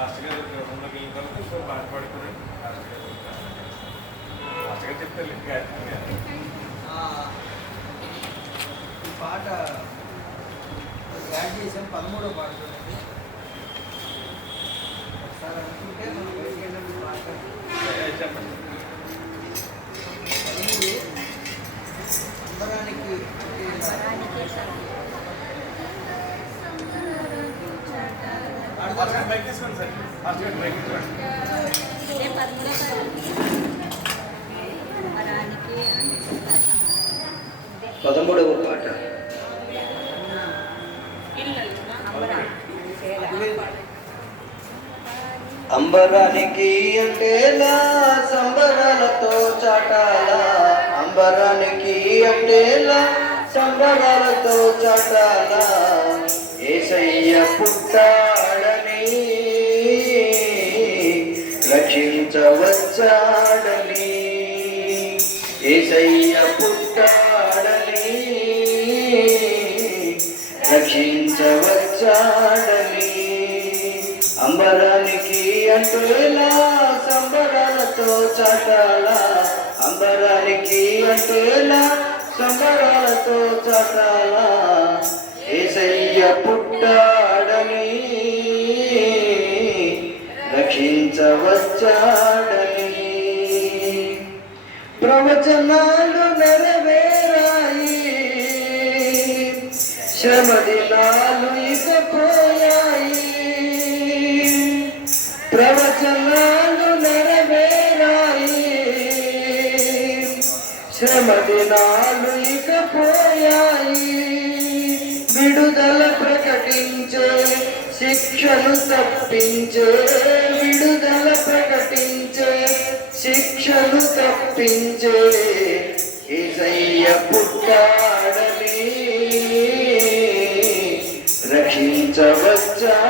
Last గా ఉన్నకి ఇంకో పాట పాడుకుని లాస్ట్ గా చెప్తారు ఈ పాట యాడ్ చేసాం 13వ పాట చూడండి. ఒకసారి అనుకుంటే మనం బయటికి వెళ్ళినప్పుడు పాట చెప్పండి. అంబరానికి బైక్ తీసుకోండి సార్, లాస్ట్ గా బైక్ తీసుకోండి. 13వ పాట. అంబరానికి అంటేలా సంబరాలతో చాటాలా, అంబరానికి అంటేలా సంబరాలతో చాటాలా, యేసయ్య పుట్టాడని రక్షించవచ్చాడని, యేసయ్య పుట్టాడని రక్షించవచ్చాడని, అంబరానికి అంటేలా సంబరాలతో చాటాలా, అంబరానికి అంటేలా సంబరాలతో చాటాలా, యేసయ్య పుట్టాడని రక్షించవచ్చాడని, ప్రవచనాలు నెరవేరాయి, శ్రమ దినాలు ఇక పోయాయి, ప్రవచనాలు నెరవేరాయి, శ్రమ దినాలు ఇక పోయాయి, విడుదల ప్రకటించే శిక్షను తప్పించే, విడుదల ప్రకటించే శిక్షను తప్పించే, యేసయ్య పుట్టాడని రక్షించవచ్చాడని,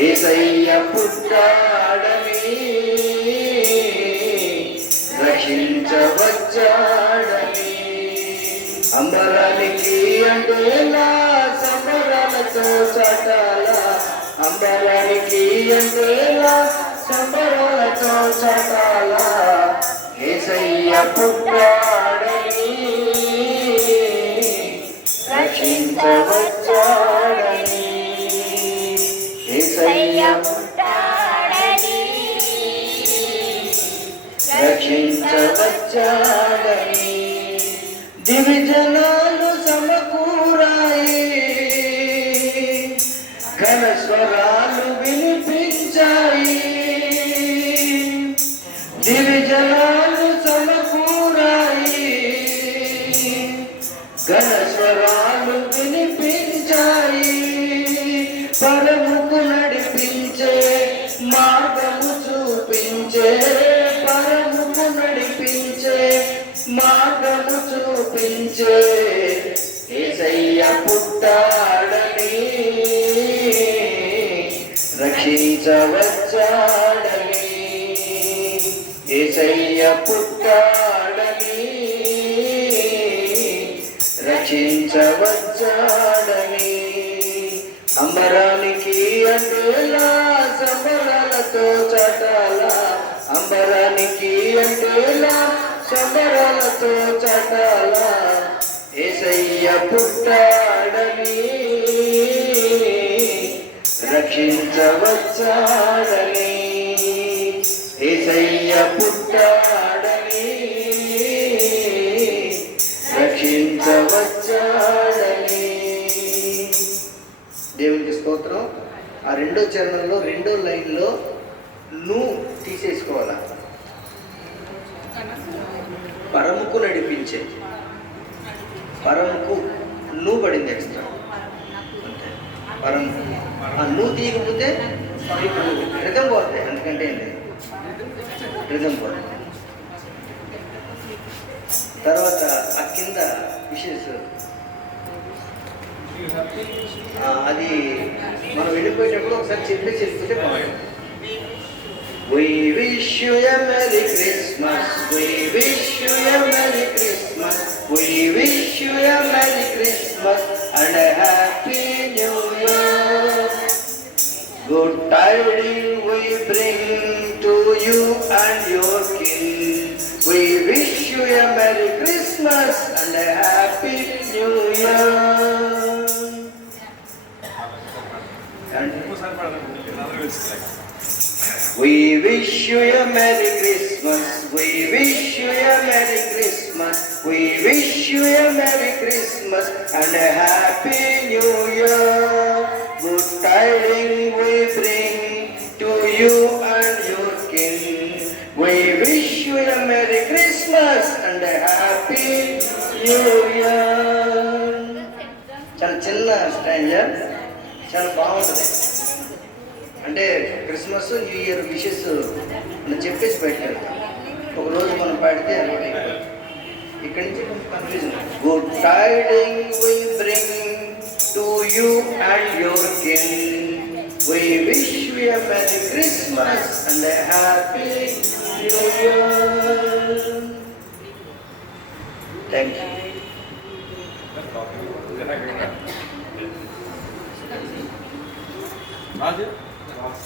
యేసయ్య పుట్టాడని రక్షించవచ్చాడని, అంబరానికి అంటేలా సంబరాలతో చాటాలా, అంబరానికి అంటేలా సంబరాలతో చాటాలా, యేసయ్య పుట్టాడని రక్షించవచ్చాడని, యేసయ్య పుట్టాడని రక్షించవచ్చాడని, దివిజనాలు సమకూరాయి, ఘన స్వరాలు వినిపించాయి, దివిజనాలు సమకూరాయి, ఘన స్వరాలు వినిపించాయి, పరముకు నడిపించే మార్గము చూపించే, పరముకు నడిపించే మార్గము చూపించే, యేసయ్య పుట్టాడని రక్షించవచ్చాడని, యేసయ్య పుట్టాడని రక్షించవచ్చాడని, అంబరానికి అంటేలా సంబరాలతో చాటాలా, అంబరానికి అంటేలా సంబరాలతో చాటాలా, యేసయ్య పుట్టాడని రక్షించవచ్చాడని, యేసయ్య పుట్టాడని రక్షించవచ్చాడని. దేవునికి స్తోత్రం. ఆ రెండో చరణంలో రెండో లైన్లో నువ్వు తీసేసుకోవాలా, పరముకు నడిపించే, పరముకు నువ్వు పడింది ఎక్స్ట్రా అంతే, పరముకు నువ్వు తీయకపోతే రిధం పోతాయి, ఎందుకంటే ఏంటి రిధం పోతాయి. తర్వాత ఆ కింద విషెస్ అది మనం వెళ్ళిపోయేటప్పుడు ఒకసారి చెప్పేసి వెళ్ళిపోతే బాగుంటుంది. We wish you a Merry Christmas, we wish you a Merry Christmas, we wish you a Merry Christmas and a Happy New Year. Good tidings we bring to you and your kin. We wish you a Merry Christmas and a Happy New Year. And ఇంకోసారి పాడదాం అందరూ కలిసి we wish you a Merry Christmas. We wish you a Merry Christmas. We wish you a Merry Christmas and a Happy New Year. Good tidings we bring to you and your kin. We wish you a Merry Christmas and a Happy New Year. చాలా చిన్న స్టాంజర్, చాలా బాగుంటుంది. అంటే Christmas new year wishes మనం చెప్పేసి పెట్టారు. ఒకరోజు మనం పాడితే అలవాటు అయిపోతుంది. ఇక్కడి నుంచి కొంచెం confusion. Good tiding we bring to you and your kin. We wish you a merry Christmas and a happy New Year. Thank you. Raju